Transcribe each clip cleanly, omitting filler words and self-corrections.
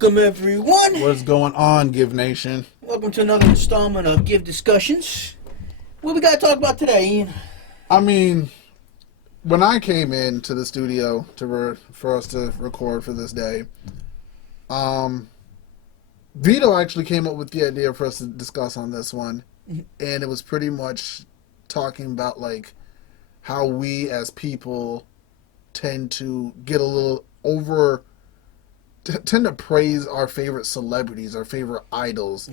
Welcome, everyone. What's going on, Giv Nation? Welcome to another installment of Giv Discussions. What we got to talk about today, Ian? I mean, when I came into the studio for us to record for this day, Vito actually came up with the idea for us to discuss on this one, and it was pretty much talking about like how we as people tend to get a little tend to praise our favorite celebrities, our favorite idols,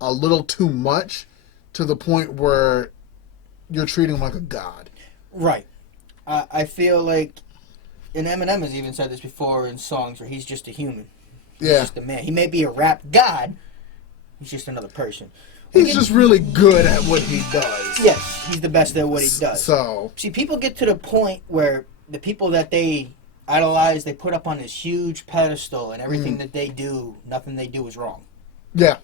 a little too much, to the point where you're treating them like a god. Right. I feel like, and Eminem has even said this before in songs, where he's just a human. He's just a man. He may be a rap god. He's just another person. He's just really good at what he does. Yes, he's the best at what he does. So, see, people get to the point where the people that they idolize, they put up on this huge pedestal, and everything that they do, nothing they do is wrong. Yeah.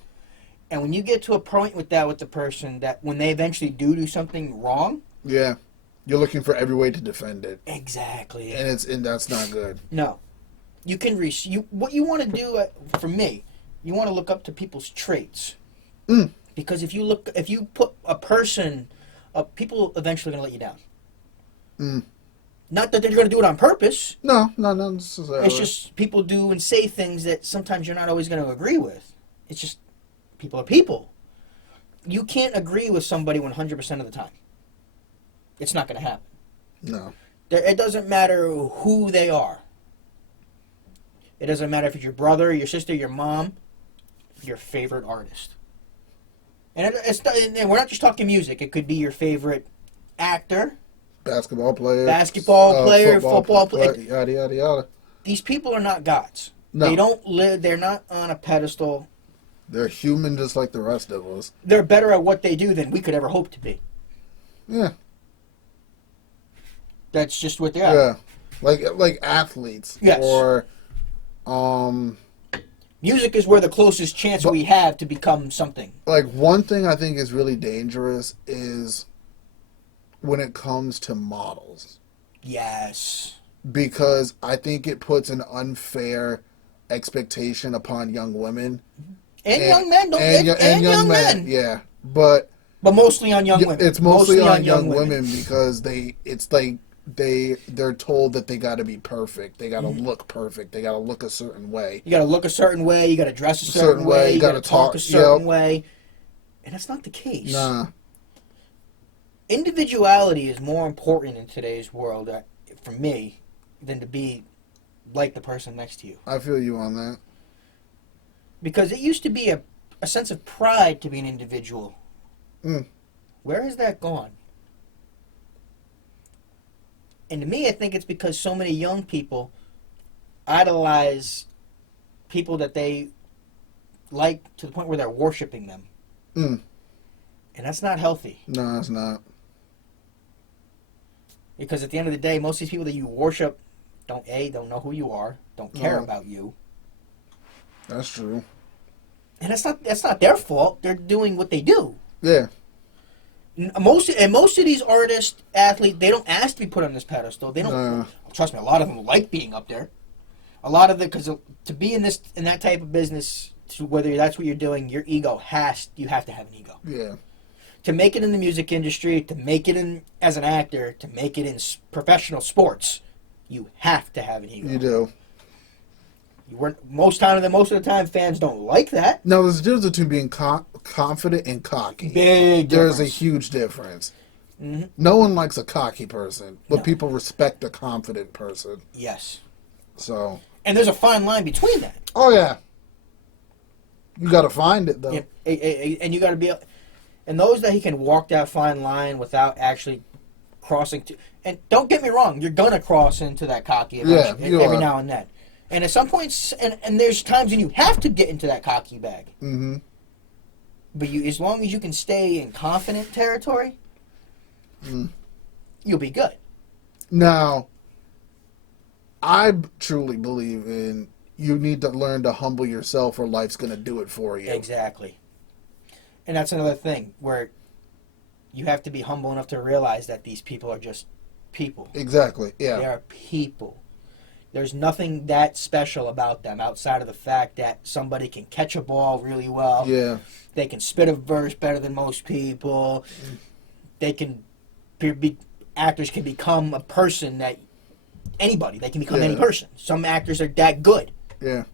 And when you get to a point with that with the person, that when they eventually do something wrong, yeah, you're looking for every way to defend it. Exactly. And that's not good. No. You can what you want to do, for me, you want to look up to people's traits. Because if you put a person, people eventually going to let you down. Not that they're going to do it on purpose. No, not necessarily. It's just people do and say things that sometimes you're not always going to agree with. It's just, people are people. You can't agree with somebody 100% of the time. It's not going to happen. No. It doesn't matter who they are. It doesn't matter if it's your brother, your sister, your mom, your favorite artist. And we're not just talking music. It could be your favorite actor. Basketball player, football player, yada yada yada. These people are not gods. No. They don't live. They're not on a pedestal. They're human, just like the rest of us. They're better at what they do than we could ever hope to be. Yeah. That's just what they are. Yeah, like athletes. Yes. Or, music is where the closest chance we have to become something. Like, one thing I think is really dangerous is when it comes to models. Yes. Because I think it puts an unfair expectation upon young women. And young men. And young men. Yeah. But mostly on young women. It's mostly on young women because they're told that they got to be perfect. They got to look perfect. They got to look a certain way. You got to look a certain way. You got to dress a certain way. You got to talk a certain way. And that's not the case. Nah. Individuality is more important in today's world, for me, than to be like the person next to you. I feel you on that. Because it used to be a sense of pride to be an individual. Where has that gone? And to me, I think it's because so many young people idolize people that they like to the point where they're worshiping them. And that's not healthy. No, it's not. Because at the end of the day, most of these people that you worship don't know who you are, don't care about you. That's true. And that's not their fault. They're doing what they do. Yeah. Most of these artists, athletes, they don't ask to be put on this pedestal. They don't. Trust me, a lot of them like being up there. A lot of it, because to be in that type of business, whether that's what you're doing, your ego you have to have an ego. Yeah. To make it in the music industry, to make it in as an actor, to make it in professional sports, you have to have an ego. You do. Most of the time, fans don't like that. No, there's a difference between being confident and cocky. Big difference. There's a huge difference. No one likes a cocky person, but people respect a confident person. Yes. So. And there's a fine line between that. Oh, yeah. You got to find it, though. Yeah, and you got to be... And those that he can walk that fine line without actually crossing... And don't get me wrong, you're going to cross into that cocky every now and then. And at some points... And there's times when you have to get into that cocky bag. But as long as you can stay in confident territory, you'll be good. Now, I truly believe in you need to learn to humble yourself or life's going to do it for you. Exactly. And that's another thing where you have to be humble enough to realize that these people are just people. Exactly, yeah. They are people. There's nothing that special about them outside of the fact that somebody can catch a ball really well. Yeah. They can spit a verse better than most people. They can actors can become a person that anybody. They can become any person. Some actors are that good. Yeah.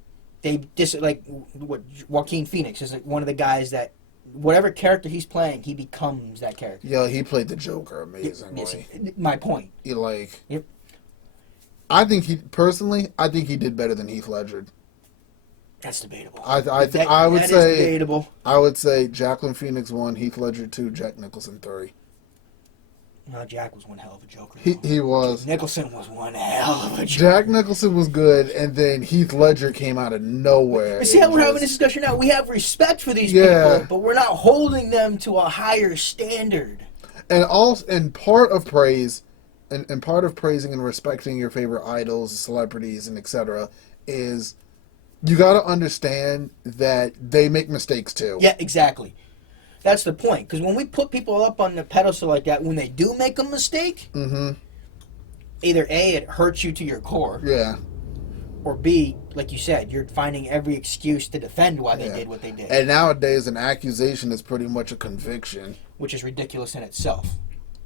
They just like what Joaquin Phoenix is like one of the guys that whatever character he's playing, he becomes that character. Yeah, he played the Joker amazingly. Yes, my point. He like. Yep. I think he did better than Heath Ledger. That's debatable. I would that say is debatable. I would say Jacqueline Phoenix 1, Heath Ledger 2, Jack Nicholson 3. No, Jack was one hell of a Joker. He was. Nicholson was one hell of a Joker. Jack Nicholson was good, and then Heath Ledger came out of nowhere. But see how we're having this discussion now? We have respect for these people, but we're not holding them to a higher standard. And part of praise, and part of praising and respecting your favorite idols, celebrities, and etc. is you got to understand that they make mistakes too. Yeah, exactly. That's the point. Because when we put people up on the pedestal like that, when they do make a mistake, either A, it hurts you to your core. Yeah. Or B, like you said, you're finding every excuse to defend why they did what they did. And nowadays, an accusation is pretty much a conviction. Which is ridiculous in itself.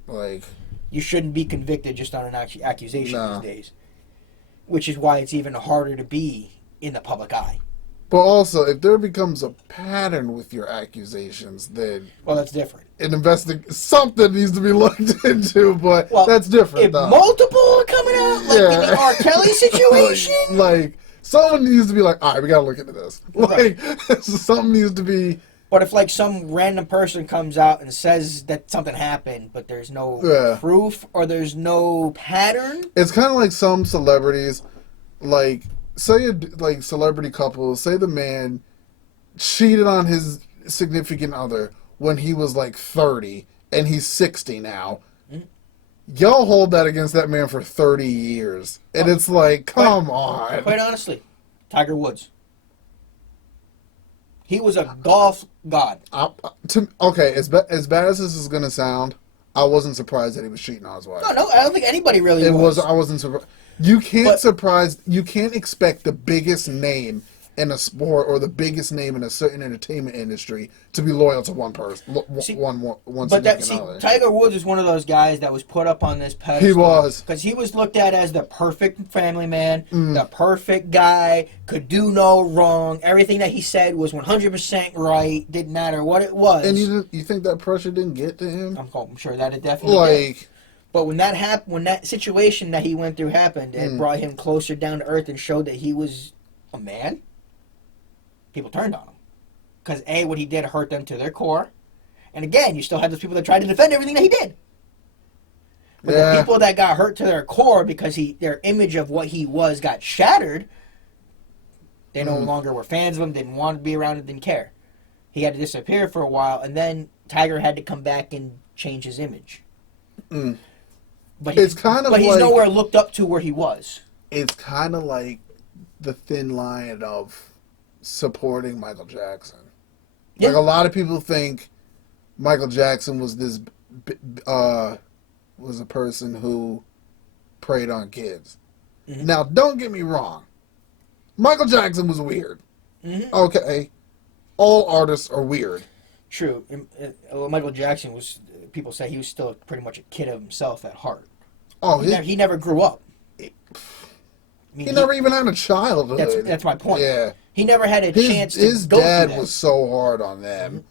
Like, you shouldn't be convicted just on an accusation these days. Which is why it's even harder to be in the public eye. But also, if there becomes a pattern with your accusations, then... Well, that's different. Something needs to be looked into, but that's different, if multiple are coming out, like in the R. Kelly situation... like, someone needs to be like, all right, we gotta look into this. Like, something needs to be... But if, like, some random person comes out and says that something happened, but there's no proof or there's no pattern... It's kind of like some celebrities, like... Say celebrity couples, say the man cheated on his significant other when he was like 30 and he's 60 now. Y'all hold that against that man for 30 years. And it's like, come on. Quite honestly, Tiger Woods. He was a golf god. Okay, as bad as this is going to sound, I wasn't surprised that he was cheating on his wife. No, I don't think anybody really was. I wasn't surprised. You can't expect the biggest name in a sport or the biggest name in a certain entertainment industry to be loyal to one person, one significant other. Tiger Woods is one of those guys that was put up on this pedestal. He was. Because he was looked at as the perfect family man, the perfect guy, could do no wrong. Everything that he said was 100% right, didn't matter what it was. And you think that pressure didn't get to him? I'm sure that it definitely did. But when that happened, when that situation that he went through happened, it brought him closer down to earth and showed that he was a man. People turned on him because A, what he did hurt them to their core, and again, you still had those people that tried to defend everything that he did. But the people that got hurt to their core because their image of what he was got shattered, they no longer were fans of him, didn't want to be around him, didn't care. He had to disappear for a while, and then Tiger had to come back and change his image. But he's nowhere looked up to where he was. It's kind of like the thin line of supporting Michael Jackson. Yeah. Like, a lot of people think Michael Jackson was was a person who preyed on kids. Now, don't get me wrong. Michael Jackson was weird. Okay. All artists are weird. True. Michael Jackson was... People say he was still pretty much a kid of himself at heart. Oh, he never grew up. He never even had a childhood. That's my point. Yeah, he never had a chance to his go dad through that. Was so hard on them.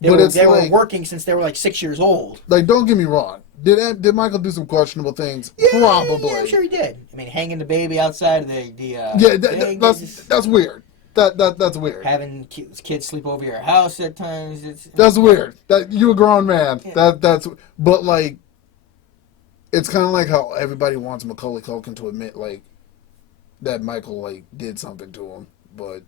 They were working since they were like 6 years old. Like, don't get me wrong. Did Michael do some questionable things? Yeah, probably. Yeah, I'm sure he did. I mean, hanging the baby outside of the that's weird. That's weird. Having kids sleep over your house at times. That's weird. That you a grown man. Yeah. But like, it's kind of like how everybody wants Macaulay Culkin to admit like that Michael like did something to him, but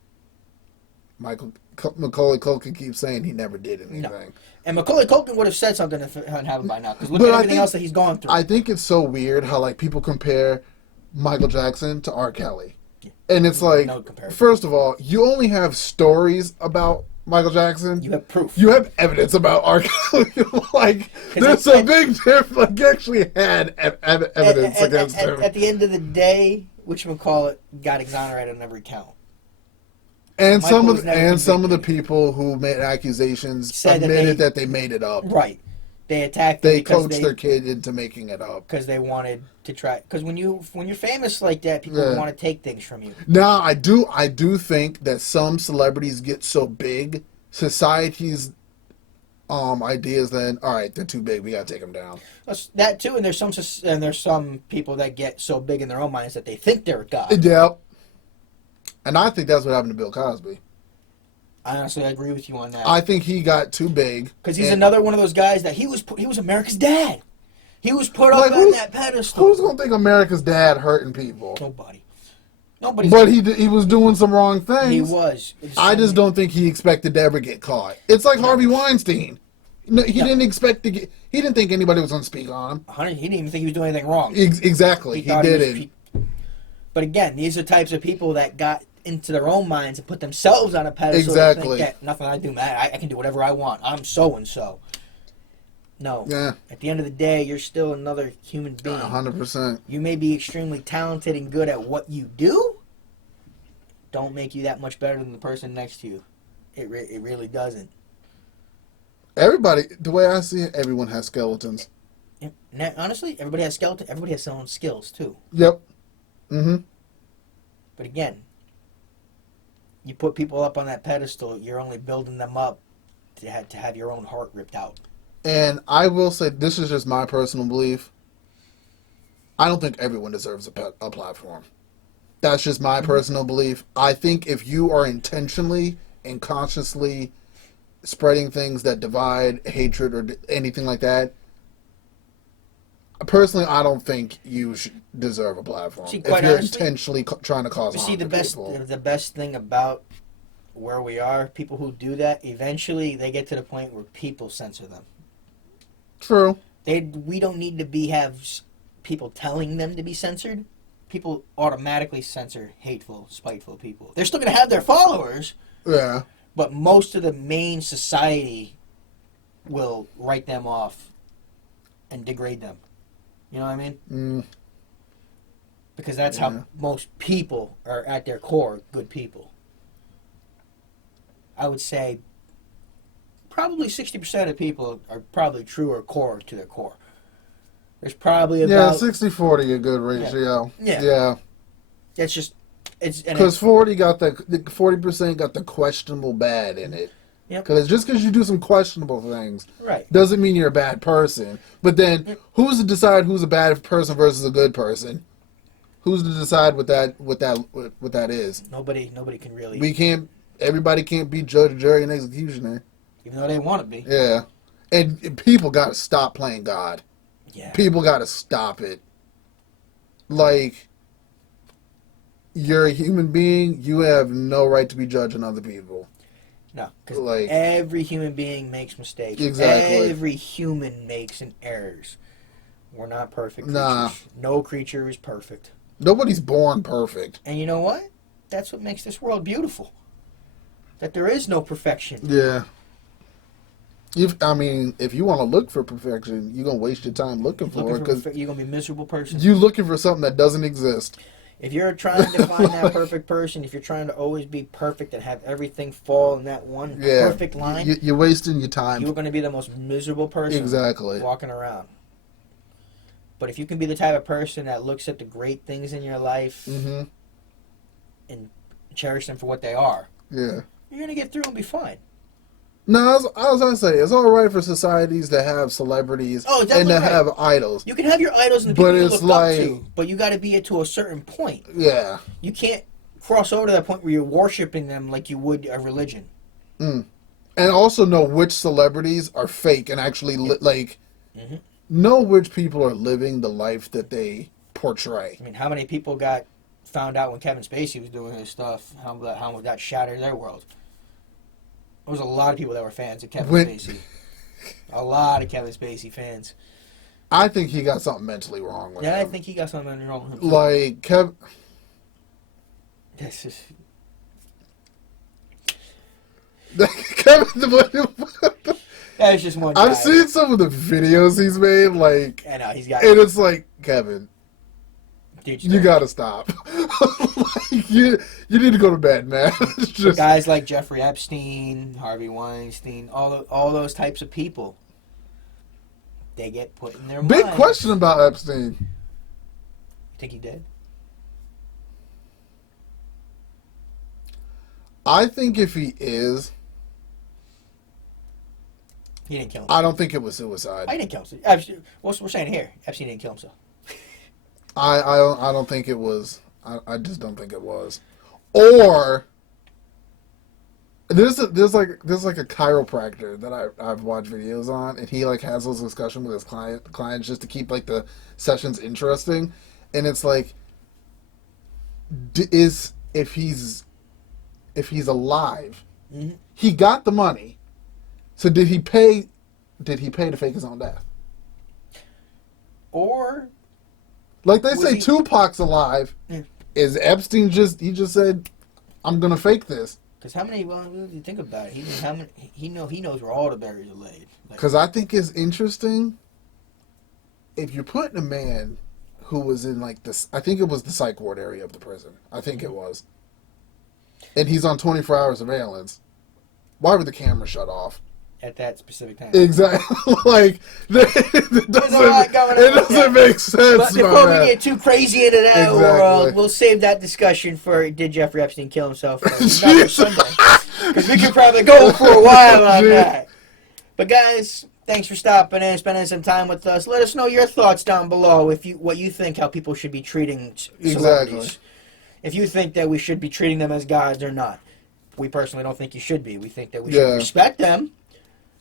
Macaulay Culkin keeps saying he never did anything. No. And Macaulay Culkin would have said something if it hadn't happened by now. Because look at everything else that he's gone through. I think it's so weird how like people compare Michael Jackson to R. Kelly. And it's like, first of all, you only have stories about Michael Jackson. You have proof. You have evidence about R. Kelly. Like, there's a big difference. Like, you actually had evidence against him. At the end of the day, whatchamacallit got exonerated on every count. And Michael some of the people who made accusations said admitted that they made it up. Right. They attacked. They coached their kid into making it up because they wanted to try. Because when you're famous like that, people want to take things from you. Now, I do think that some celebrities get so big, society's ideas then, all right, they're too big, we gotta take them down. That too, and there's some people that get so big in their own minds that they think they're God. Yep. And I think that's what happened to Bill Cosby. I honestly agree with you on that. I think he got too big because he's another one of those guys that he was America's dad. He was put up on that pedestal. Who's gonna think America's dad hurting people? Nobody. But he was doing some wrong things. He was. I just don't think he expected to ever get caught. It's like Harvey Weinstein. No, he didn't expect to get. He didn't think anybody was gonna speak on him. He didn't even think he was doing anything wrong. Exactly, he didn't. But again, these are types of people that got into their own minds and put themselves on a pedestal. Exactly. And think that nothing I do matters. I can do whatever I want. I'm so and so. No. Yeah. At the end of the day, you're still another human being. 100%. You may be extremely talented and good at what you do. Don't make you that much better than the person next to you. It really doesn't. Everybody, the way I see it, everyone has skeletons. Now, honestly, everybody has skeletons. Everybody has their own skills too. Yep. Mm-hmm. But again, you put people up on that pedestal, you're only building them up to have your own heart ripped out. And I will say, this is just my personal belief. I don't think everyone deserves a platform. That's just my personal belief. I think if you are intentionally and consciously spreading things that divide, hatred, or anything like that, personally, I don't think you should deserve a platform. See, if you're honestly, intentionally trying to cause harm to people. The best thing about where we are, people who do that, eventually they get to the point where people censor them. True. We don't need to have people telling them to be censored. People automatically censor hateful, spiteful people. They're still going to have their followers. Yeah. But most of the main society will write them off and degrade them. You know what I mean? Mm. Because that's how most people are at their core good people. I would say probably 60% of people are probably true or core to their core. There's probably about... 60-40 a good ratio. Yeah. It's just... Because 40% got the questionable bad in it. Yep. Because just because you do some questionable things, right, doesn't mean you're a bad person. But then, who's to decide who's a bad person versus a good person? Who's to decide what that is? Nobody can really. Everybody can't be judge, jury, and executioner. Even though they want to be. Yeah, and people got to stop playing God. Yeah. People got to stop it. Like, you're a human being. You have no right to be judging other people. No, because every human being makes mistakes. Exactly. Every human makes errors. We're not perfect creatures. Nah. No creature is perfect. Nobody's born perfect. And you know what? That's what makes this world beautiful. That there is no perfection. Yeah. If you want to look for perfection, you're going to waste your time looking for it. Because you're going to be a miserable person. You're looking for something that doesn't exist. If you're trying to find that perfect person, if you're trying to always be perfect and have everything fall in that one perfect line, you're wasting your time. You're going to be the most miserable person walking around. But if you can be the type of person that looks at the great things in your life and cherish them for what they are, you're going to get through and be fine. No, I was going to say, it's all right for societies to have celebrities and to have idols. You can have your idols and the people you look up to, but you got to be to a certain point. Yeah. You can't cross over to that point where you're worshiping them like you would a religion. Mm. And also know which celebrities are fake and actually, know which people are living the life that they portray. I mean, how many people got found out when Kevin Spacey was doing his stuff? How that shattered their world? There was a lot of people that were fans of Kevin Spacey. A lot of Kevin Spacey fans. I think he got something mentally wrong with him. I think he got something mentally wrong with him. Like, Kevin... This is... That was just one guy. I've seen some of the videos he's made, I know, he's got... And it's like, Kevin, dude, you gotta stop. Like, you need to go to bed, man. It's just guys like Jeffrey Epstein, Harvey Weinstein, all those types of people, they get put in their big minds. question about Epstein. You think he did? I think if he is, He didn't kill himself. I don't think it was suicide. I didn't kill himself. Epstein, what we're saying here, Epstein didn't kill himself. I don't think it was. I just don't think it was. Or there's like a chiropractor that I've watched videos on, and he like has those discussions with his clients just to keep like the sessions interesting, and it's like, if he's alive, Mm-hmm. he got the money, so did he pay to fake his own death? Or like they say, he... Tupac's alive. Yeah. Is Epstein just said, I'm gonna fake this? Because how many? Well, you think about it. He knows where all the berries are laid. Because I think it's interesting if you're putting a man who was in like this. I think it was the psych ward area of the prison. I think it was, and he's on 24-hour surveillance. Why would the camera shut off at that specific time? Exactly. Like it doesn't make sense. But before we get too crazy into that world, we'll save that discussion for did Jeffrey Epstein kill himself for another Sunday, because we could probably go for a while on that. But guys, thanks for stopping in and spending some time with us. Let us know your thoughts down below what you think how people should be treating celebrities. Exactly. If you think that we should be treating them as gods or not. We personally don't think you should be. We think that we should respect them.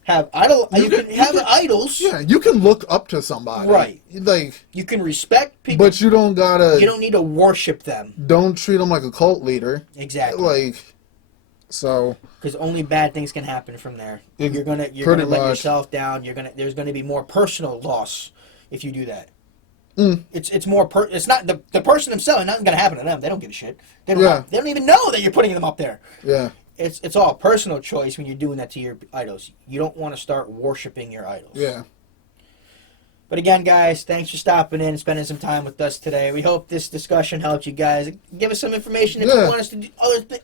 Have you can have idols. Yeah, you can look up to somebody. Right. Like you can respect people, but you don't need to worship them. Don't treat them like a cult leader. Exactly. Like so. Because only bad things can happen from there. You're gonna let yourself down. There's gonna be more personal loss if you do that. Mm. It's more it's not the person themselves. Nothing's gonna happen to them. They don't give a shit. They don't even know that you're putting them up there. Yeah. It's all a personal choice when you're doing that to your idols. You don't want to start worshiping your idols. Yeah. But again, guys, thanks for stopping in and spending some time with us today. We hope this discussion helped you guys. Give us some information if you want us to do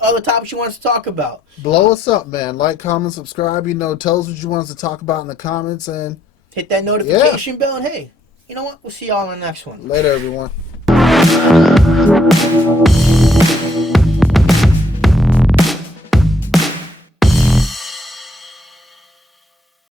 other topics you want us to talk about. Blow us up, man. Like, comment, subscribe. Tell us what you want us to talk about in the comments, and hit that notification bell. And hey, you know what? We'll see y'all in the next one. Later, everyone.